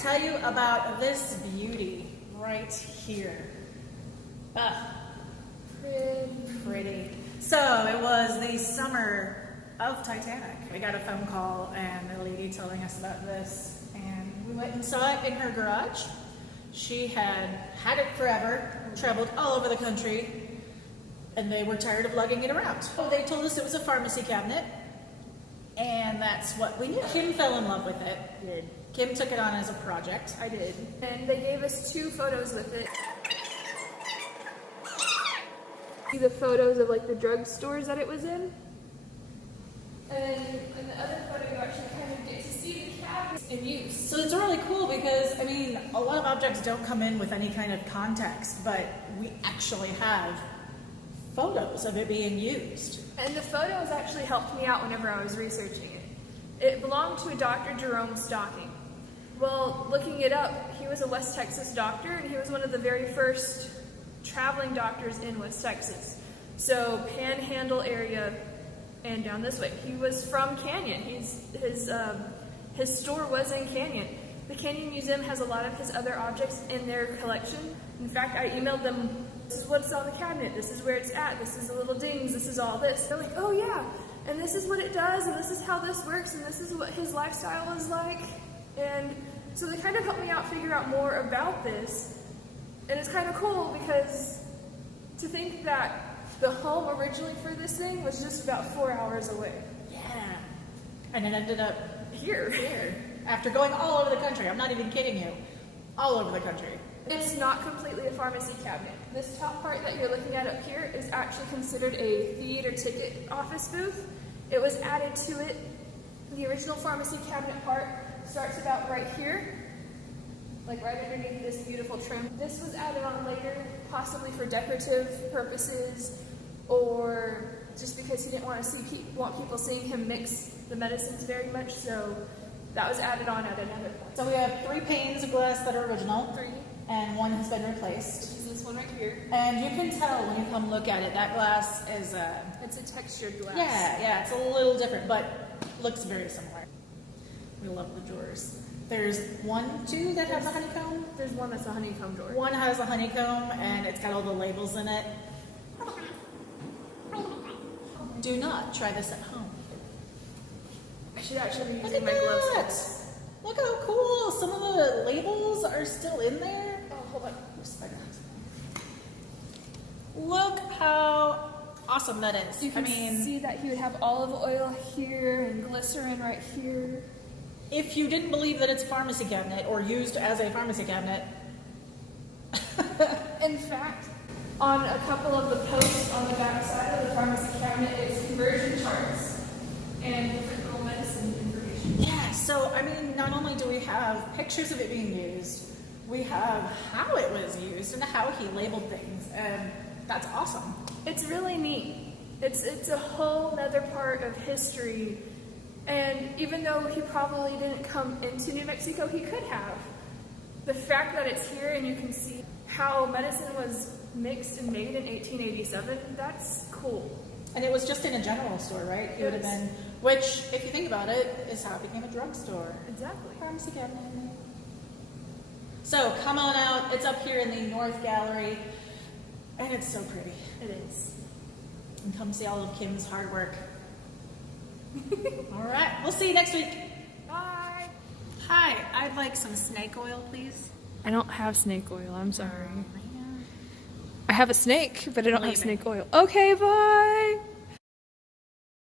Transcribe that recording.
tell you about this beauty right here. Ugh. Pretty. So it was the summer of Titanic. We got a phone call and a lady telling us about this, and we went and saw it in her garage. She had had it forever, traveled all over the country, and they were tired of lugging it around. So they told us it was a pharmacy cabinet, and that's what we knew. Kim fell in love with it. Did. Kim took it on as a project. I did. And they gave us 2 photos with it. See the photos of like the drugstores that it was in? And in the other photo, you actually kind of get to see the cabinet in use. So it's really cool because, I mean, a lot of objects don't come in with any kind of context, but we actually have photos of it being used. And the photos actually helped me out whenever I was researching it. It belonged to a Dr. Jerome Stocking. Well, looking it up, he was a West Texas doctor, and he was one of the very first traveling doctors in West Texas. So Panhandle area and down this way. He was from Canyon. His store was in Canyon. The Canyon Museum has a lot of his other objects in their collection. In fact, I emailed them, this is what's on the cabinet, this is where it's at, this is the little dings, this is all this. They're like, oh yeah, and this is what it does, and this is how this works, and this is what his lifestyle is like. And so they kind of helped me out figure out more about this. And it's kind of cool because to think that the home originally for this thing was just about 4 hours away. Yeah. And it ended up Here. After going all over the country. I'm not even kidding you. All over the country. It's not completely a pharmacy cabinet. This top part that you're looking at up here is actually considered a theater ticket office booth. It was added to it. The original pharmacy cabinet part starts about right here, like right underneath this beautiful trim. This was added on later, possibly for decorative purposes, or just because he didn't want people seeing him mix the medicines very much, so that was added on at another point. So we have 3 panes of glass that are original. 3. And 1 has been replaced. Which is this one right here. And you can tell when you come look at it, that glass is It's a textured glass. yeah, it's a little different, but looks very similar. We love the drawers. There's 1, 2 that has a honeycomb. There's one that's a honeycomb drawer. 1 has a honeycomb, and it's got all the labels in it. Do not try this at home. I should actually be Look using at my gloves. that! Look how cool! Some of the labels are still in there. Oh, hold on. Look how awesome that is. You can see that he would have olive oil here and glycerin right here. If you didn't believe that it's a pharmacy cabinet or used as a pharmacy cabinet. In fact, on a couple of the posts on the back side of the pharmacy cabinet, it's conversion charts and different little medicine information. Yeah, so I mean, not only do we have pictures of it being used, we have how it was used and how he labeled things, and that's awesome. It's really neat. It's a whole nother part of history, and even though he probably didn't come into New Mexico, he could have. The fact that it's here and you can see how medicine was mixed and made in 1887, that's cool. And it was just in a general store, right? It would have been, which, if you think about it, is how it became a drugstore. Exactly. Pharmacy cabinet. So come on out. It's up here in the North Gallery, and it's so pretty. It is. And come see all of Kim's hard work. All right, we'll see you next week. Bye. Hi, I'd like some snake oil, please. I don't have snake oil, I'm sorry. I have a snake, but I don't have snake oil. Okay, bye.